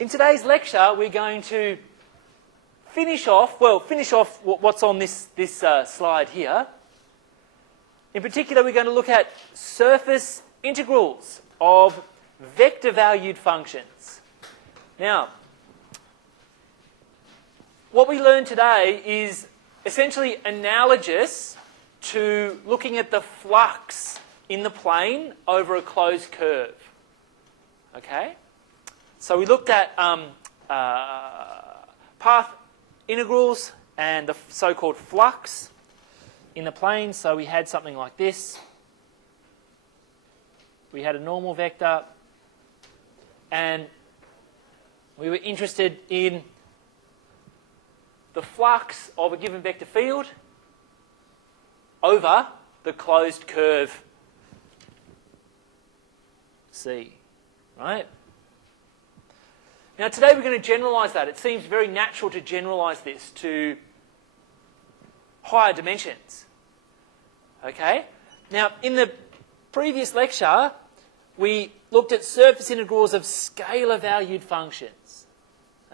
In today's lecture, we're going to finish off what's on this slide here. In particular, we're going to look at surface integrals of vector-valued functions. Now, what we learned today is essentially analogous to looking at the flux in the plane over a closed curve. Okay? So we looked at path integrals and the so-called flux in the plane. So we had something like this. We had a normal vector, and we were interested in the flux of a given vector field over the closed curve C, right? Now today we're going to generalise that. It seems very natural to generalise this to higher dimensions. Okay? Now in the previous lecture we looked at surface integrals of scalar valued functions.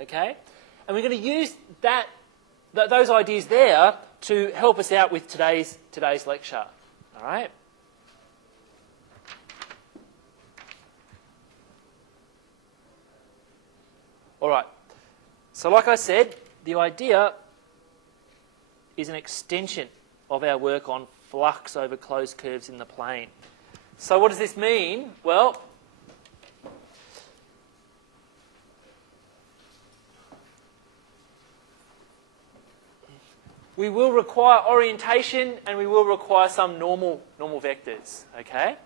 Okay? And we're going to use those ideas there to help us out with today's lecture. All right? All right. So like I said, the idea is an extension of our work on flux over closed curves in the plane. So what does this mean? Well, we will require orientation and we will require some normal vectors. Okay?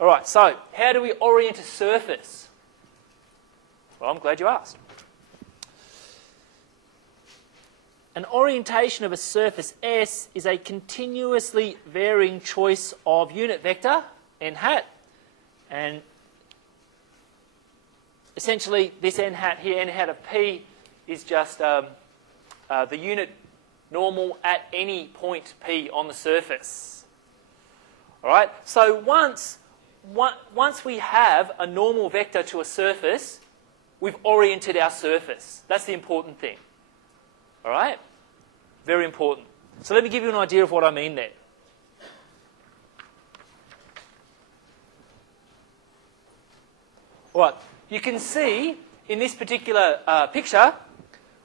All right, so how do we orient a surface? Well, I'm glad you asked. An orientation of a surface S is a continuously varying choice of unit vector, n hat, and essentially this n hat here, n hat of P, is just the unit normal at any point P on the surface. All right. So once we have a normal vector to a surface, we've oriented our surface. That's the important thing. All right? Very important. So let me give you an idea of what I mean there. All right. You can see in this particular picture,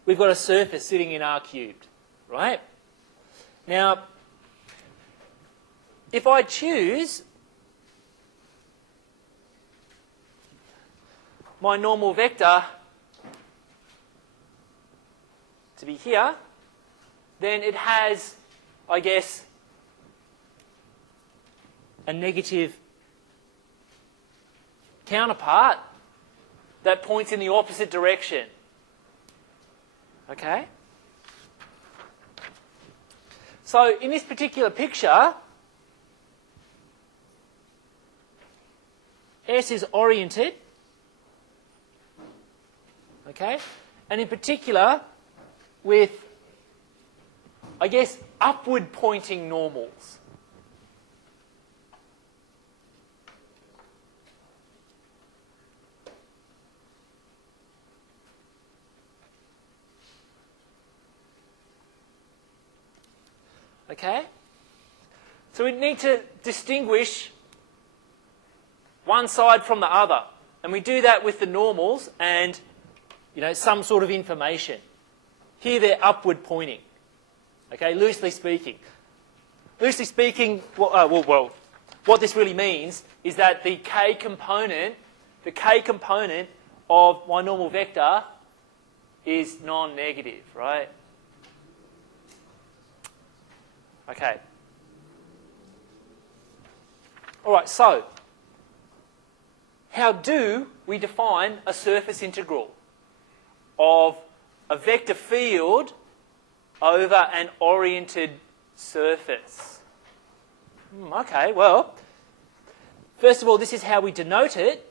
we've got a surface sitting in R cubed. Right? Now, if I choose my normal vector to be here, then it has, I guess, a negative counterpart that points in the opposite direction. Okay? So in this particular picture, S is oriented. Okay? And in particular, with, I guess, upward pointing normals. Okay? So we need to distinguish one side from the other. And we do that with the normals and some sort of information. Here they're upward pointing. Okay, loosely speaking. Loosely speaking, what this really means is that the k component of my normal vector is non-negative, right? Okay. All right, so how do we define a surface integral of a vector field over an oriented surface? Okay, well, first of all, this is how we denote it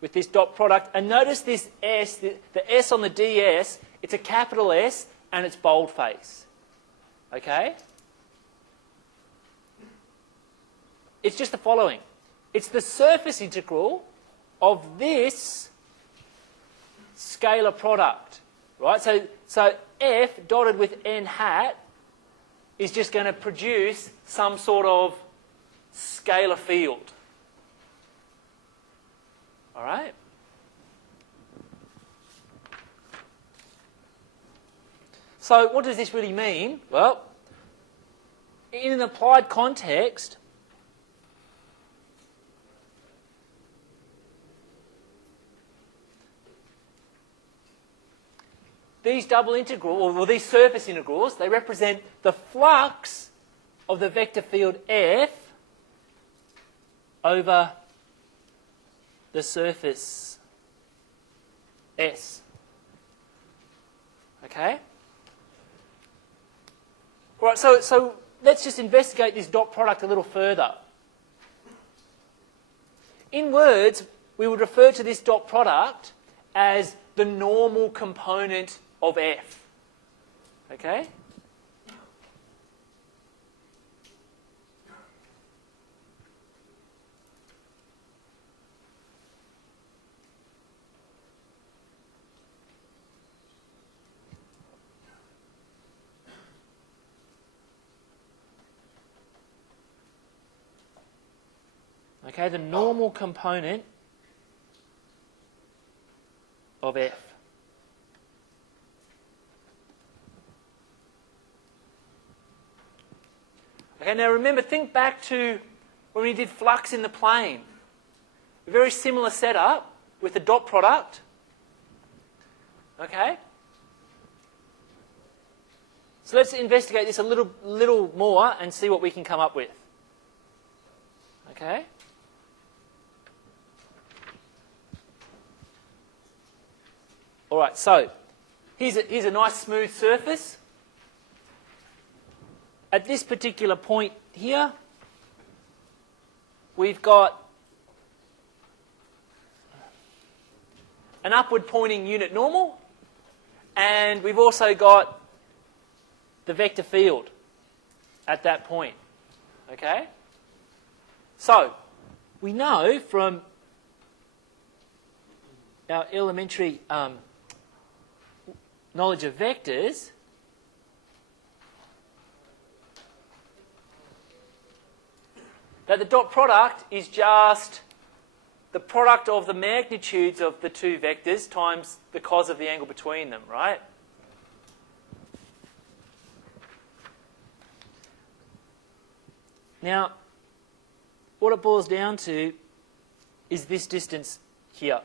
with this dot product. And notice this S, the S on the ds, it's a capital S and it's boldface. Okay? It's just the following. It's the surface integral of this scalar product, right? So F dotted with n hat is just going to produce some sort of scalar field. All right? So what does this really mean? Well, in an applied context, these double integrals, or these surface integrals, they represent the flux of the vector field F over the surface S. Okay? All right, so let's just investigate this dot product a little further. In words, we would refer to this dot product as the normal component of F. Okay? Okay, the normal component of F. Okay, now remember, think back to when we did flux in the plane. A very similar setup with the dot product. Okay? So let's investigate this a little more and see what we can come up with. Okay? All right, so here's a nice smooth surface. At this particular point here, we've got an upward pointing unit normal, and we've also got the vector field at that point. Okay? So, we know from our elementary knowledge of vectors that the dot product is just the product of the magnitudes of the two vectors times the cos of the angle between them, right? Now, what it boils down to is this distance here.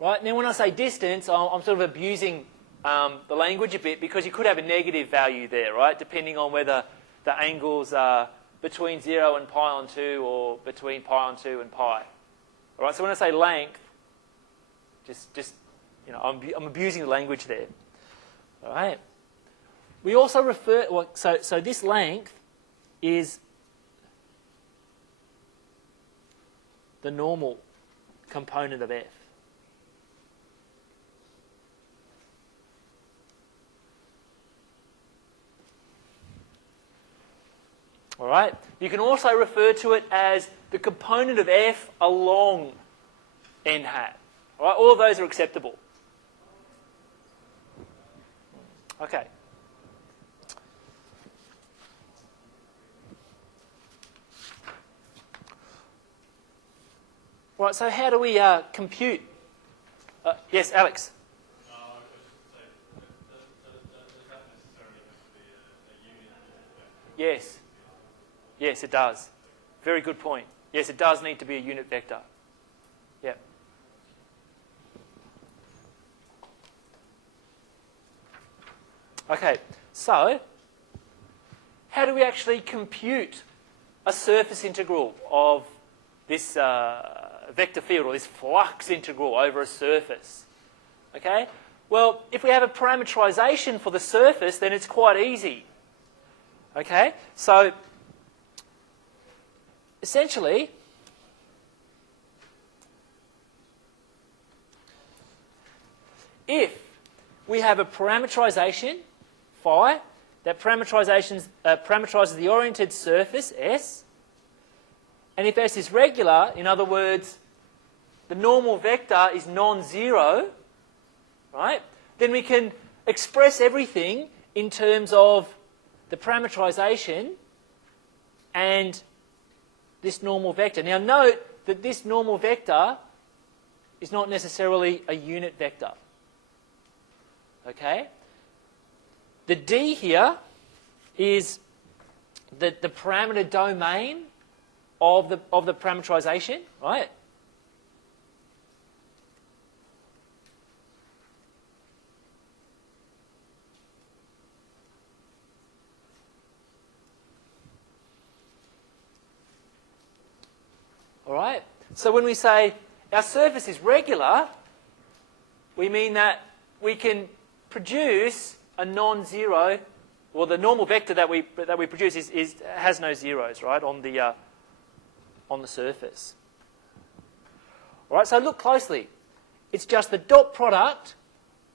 Right? Now, when I say distance, I'm sort of abusing the language a bit because you could have a negative value there, right? Depending on whether the angles are between 0 and pi on 2 or between pi on 2 and pi. All right? So when I say length, just you know, I'm abusing the language there. All right? We also refer, well, so this length is the normal component of F. All right? You can also refer to it as the component of F along n hat. All right? All of those are acceptable. Okay. Right, so how do we compute? Yes, Alex? No, I was just saying, does that necessarily have to be a unit vector? Yes. Yes, it does. Very good point. Yes, it does need to be a unit vector. Yeah. Okay, so how do we actually compute a surface integral of this vector field, or this flux integral over a surface? Okay? Well, if we have a parameterization for the surface, then it's quite easy. Okay? So, essentially, if we have a parameterization, phi, that parameterizes the oriented surface, S, and if S is regular, in other words, the normal vector is non-zero, right, then we can express everything in terms of the parameterization and this normal vector. Now note that this normal vector is not necessarily a unit vector. Okay? The D here is the parameter domain of the parameterization, right? All right? So when we say our surface is regular, we mean that we can produce a non-zero, well, the normal vector that we produce has no zeros, right, on the surface. All right, so look closely. It's just the dot product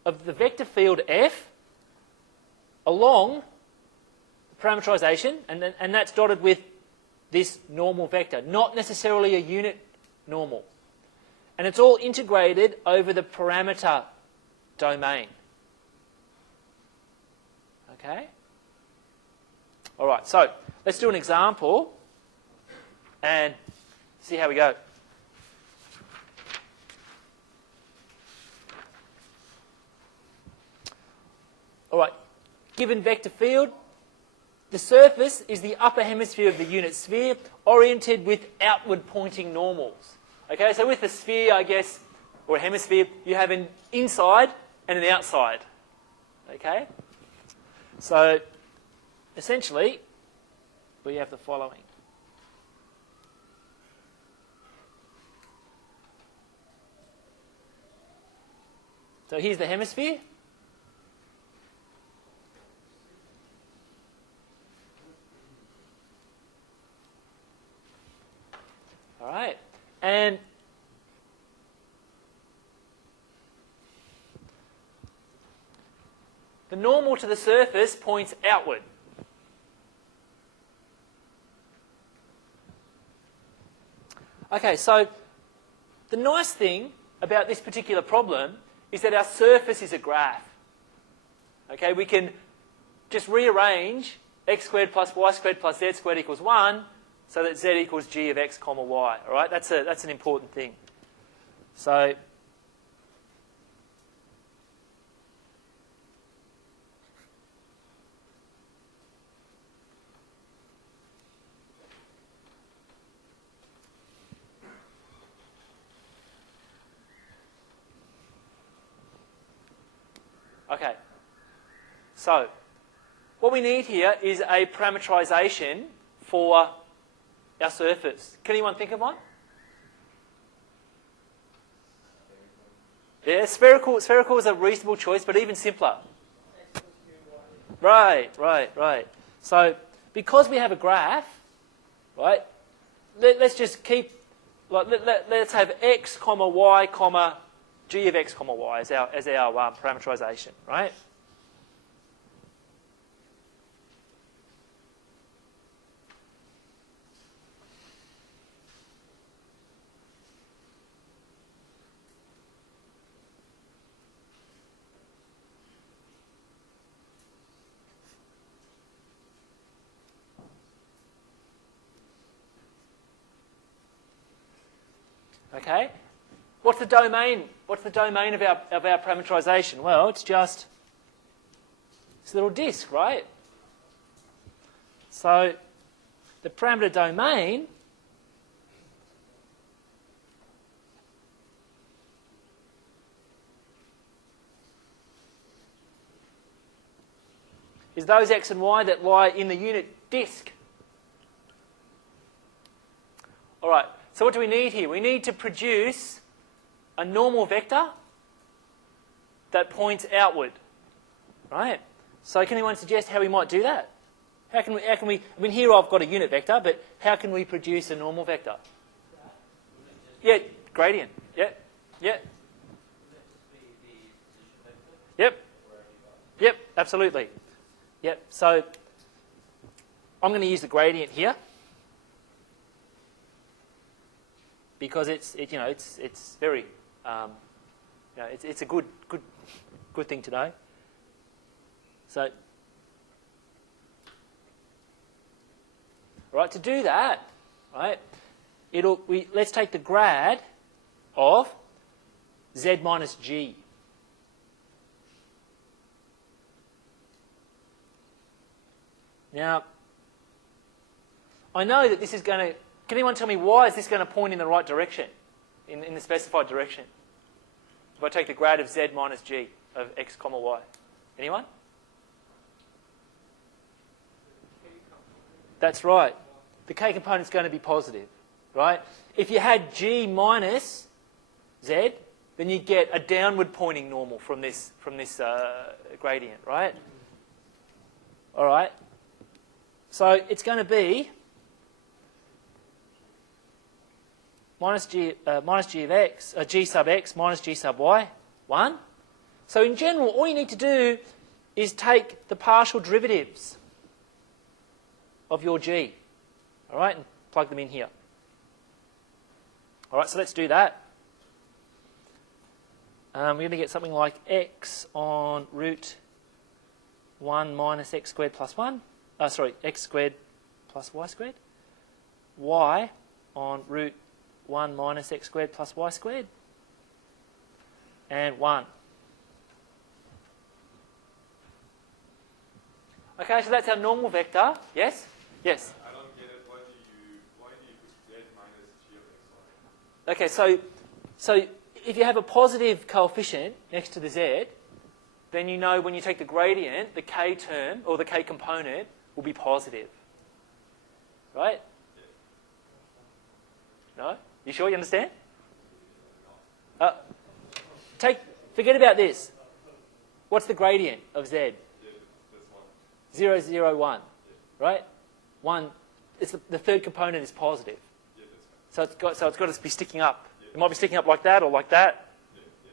of the vector field F along the parameterization, and that's dotted with this normal vector, not necessarily a unit normal. And it's all integrated over the parameter domain. Okay? All right, so let's do an example and see how we go. All right, given vector field, the surface is the upper hemisphere of the unit sphere oriented with outward pointing normals. Okay, so with the sphere, I guess, or a hemisphere, you have an inside and an outside. Okay? So, essentially, we have the following. So here's the hemisphere. All right, and the normal to the surface points outward. Okay, so the nice thing about this particular problem is that our surface is a graph. Okay, we can just rearrange x squared plus y squared plus z squared equals 1 so that z equals g of x comma y. All right, that's an important thing. So okay, so what we need here is a parameterization for our surface. Can anyone think of one? Yeah, spherical is a reasonable choice, but even simpler. Right. So because we have a graph, right, let's just keep, let's have x comma y comma g of x comma y as our parameterization, right? Okay, what's the domain? What's the domain of our parameterization? Well, it's just this little disk, right? So the parameter domain is those x and y that lie in the unit disk. All right. So what do we need here? We need to produce a normal vector that points outward, right? So can anyone suggest how we might do that? How can we, I mean, here I've got a unit vector, but how can we produce a normal vector? Yeah, gradient. Yeah. Yep, absolutely. Yep, so I'm going to use the gradient here, because it's very it's a good thing to know. So, right, to do that, right, let's take the grad of z minus g. Now, I know that this is going to... Can anyone tell me why is this going to point in the right direction, in the specified direction? If I take the grad of z minus g of x comma y. Anyone? That's right. The k component is going to be positive, right? If you had g minus z, then you get a downward pointing normal from this gradient, right? All right. So it's going to be minus g of x, g sub x minus g sub y, 1. So in general, all you need to do is take the partial derivatives of your g, all right, and plug them in here. All right, so let's do that. We're going to get something like x on root 1 minus x squared plus 1. X squared plus y squared. Y on root 1 minus x squared plus y squared. And 1. Okay, so that's our normal vector. Yes? Yes? I don't get it. Why do you put z minus g of x, y? Okay, so if you have a positive coefficient next to the z, then you know when you take the gradient, the k term, or the k component, will be positive. Right? No? You sure you understand? Forget about this. What's the gradient of z? Yeah, that's 1. 0, 0, 1. Yeah. Right? 1. It's the third component is positive. Yeah, that's fine. So it's got to be sticking up. It might be sticking up like that or like that,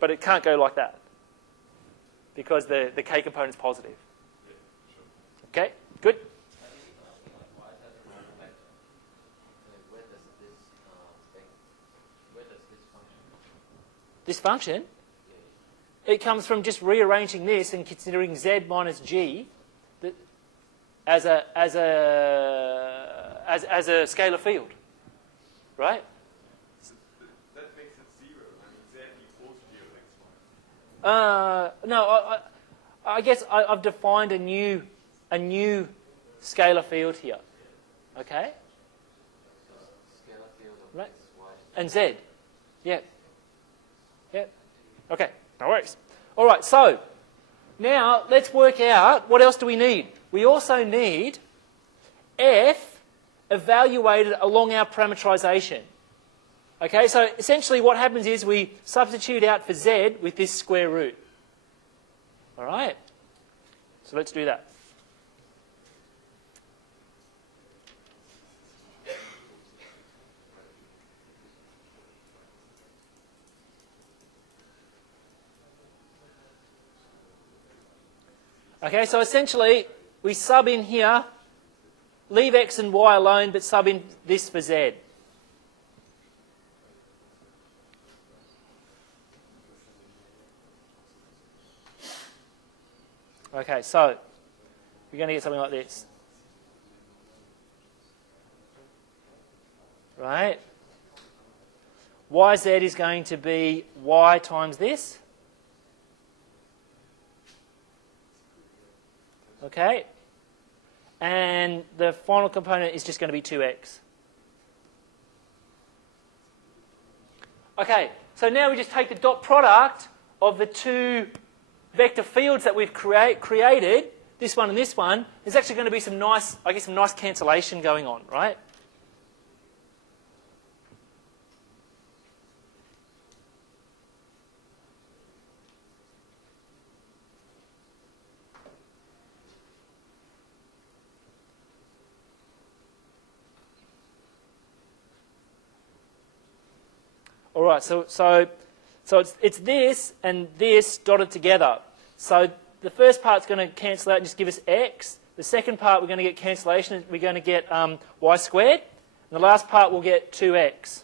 but it can't go like that because the k component is positive. Yeah, sure. Okay? Good? This function, it comes from just rearranging this and considering z minus g as a scalar field, right? So that makes it 0. I mean, z equals g of x, y. No, I guess I've defined a new scalar field here. Okay? Scalar field of Right. x, y. And z. Yeah. Yeah. Okay, no worries. All right, so now let's work out what else do we need. We also need f evaluated along our parameterization. Okay, so essentially what happens is we substitute out for z with this square root. All right? So let's do that. Okay, so essentially we sub in here, leave x and y alone, but sub in this for z. Okay, so we're going to get something like this. Right? YZ is going to be y times this. Okay? And the final component is just going to be 2x. Okay, so now we just take the dot product of the two vector fields that we've created, this one and this one. There's actually going to be some nice, some nice cancellation going on, right? All right, so it's this and this dotted together. So the first part's going to cancel out and just give us x. The second part we're going to get cancellation. We're going to get y squared. And the last part we'll get 2x.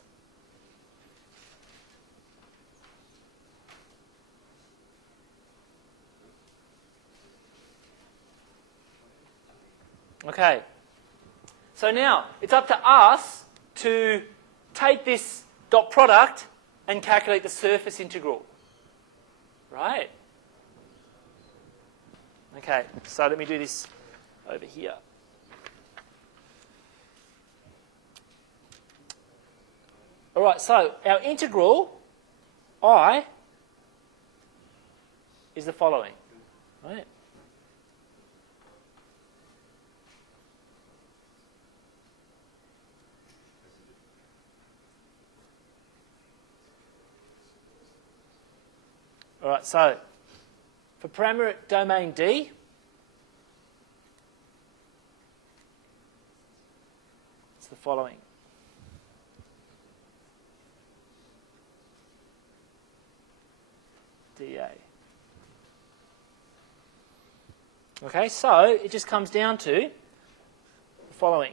Okay. So now, it's up to us to take this dot product and calculate the surface integral. Right? Okay, so let me do this over here. All right, so our integral, I, is the following. Right? All right, so for parameter domain D, it's the following. dA. Okay, so it just comes down to the following.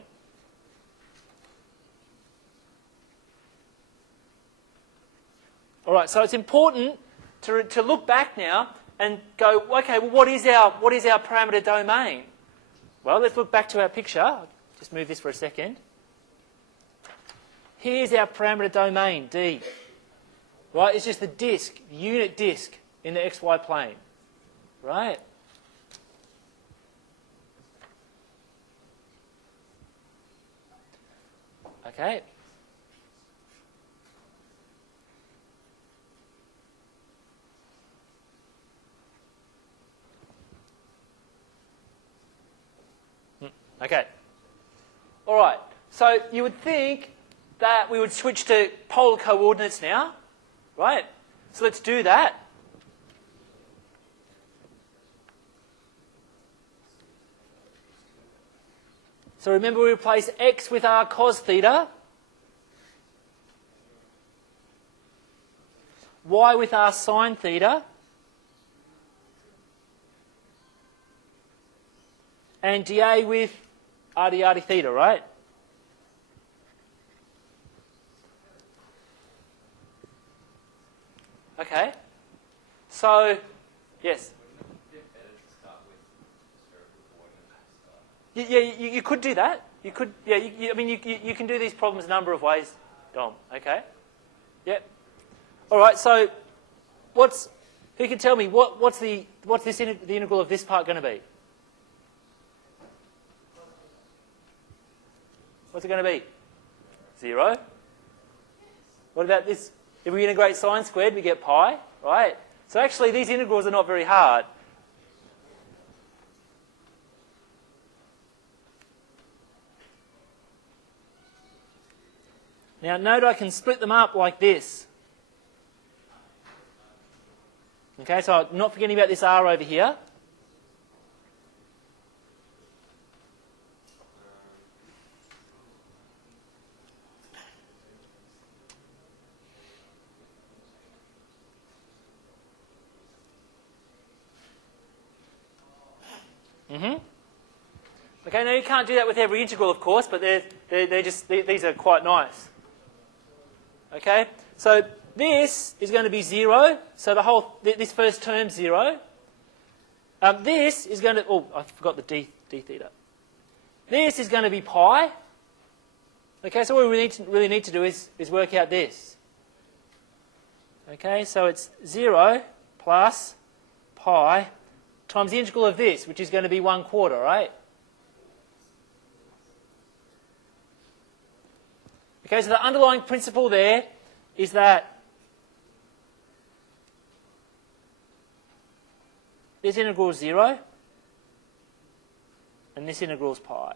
All right, so it's important to look back now and go, okay, well, what is our parameter domain? Well, let's look back to our picture. I'll just move this for a second. Here's our parameter domain, D. Right, it's just the disk, the unit disk in the xy plane. Right? Okay. Okay. All right. So you would think that we would switch to polar coordinates now, right? So let's do that. So remember, we replace x with r cos theta, y with r sine theta, and dA with r d theta, right? Okay. So, yes? Yeah, you could do that. You could, yeah. I mean, you can do these problems a number of ways, Dom. Okay. Yep. All right. So, who can tell me what's the integral of this part going to be? What's it going to be? 0. What about this? If we integrate sine squared, we get pi, right? So actually, these integrals are not very hard. Now, note I can split them up like this. Okay, so I'm not forgetting about this r over here. Okay, now you can't do that with every integral, of course, but these are quite nice. Okay, so this is going to be 0, so this first term's 0. This is going to, oh, I forgot the d theta. This is going to be pi. Okay, so what we really need to do is work out this. Okay, so it's 0 plus pi times the integral of this, which is going to be 1/4, right? Okay, so the underlying principle there is that this integral is 0 and this integral is pi.